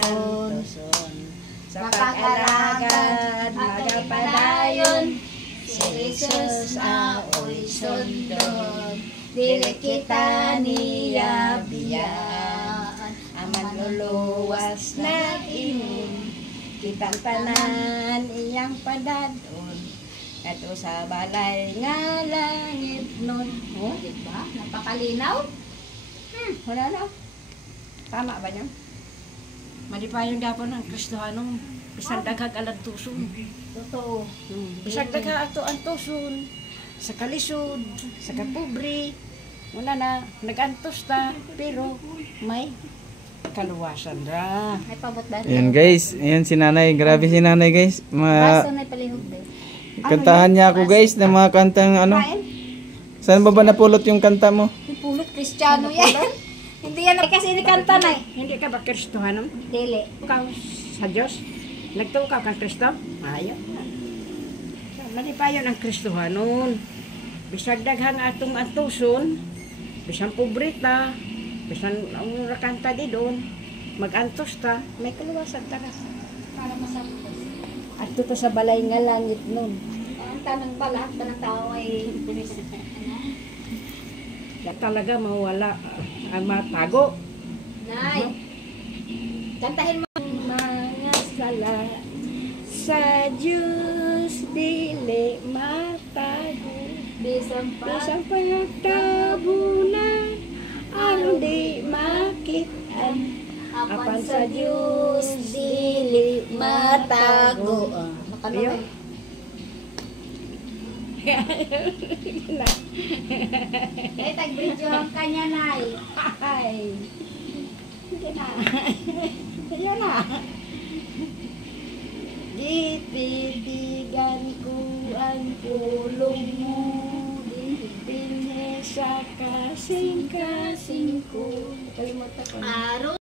tuson. Sa pag-alagad, magapadayon, si Jesus aoy sundon. Dili kita niya biyaan, aman luluwas na inom. Kitang tanan iyang padadon, kato sa balay nga langit nun. Oh, diba? Napakalinaw. Wala na. Tama ba niya? Malipayon gapon ang Kristohanong bisag daghag alang tuson. Totoo. Bisag daghag ato ang tuson sa kalisod, sa kapobre. Wala na nagantos ta pero may kaluwasan ra. May pabot-baro. Ayan guys, ayan si nanay. Grabe si nanay guys. Baso na palihog ba? Kantahan niya ako guys ng mga kantang ano. Saan ba napulot yung kanta mo? Pulot Kristiyano yan. Hindi yan kasi inikanta na eh. Hindi ka ba Kristohanon? Dili. Ikaw sa Diyos? Nagtukaw kang Kristo? Ayaw. Malipayon ang Kristohanon. Bisag daghang atong antuson, bisan pobrita, bisan ang rakanta di doon, mag-antos ta, may kaluwasan ta ka. Para masaktos. At ito sa balay nga langit nun. Ang tanong pa lahat ba ng tao ay Talaga mawala ang matago. Nay. Kantahin mo. Mga sala sa Diyos dili matago. Bisang pa. Bisang pagtabunan aron di makitaan. Apan sa Diyos dili matago. Nakalungay. Ay, tag-video ang kanya, Nay. Ay. Hindi na. Yan na. Dititigan ko ang pulong mo, dinhe sa kasing-kasing ko. Kalimutan ko. Araw.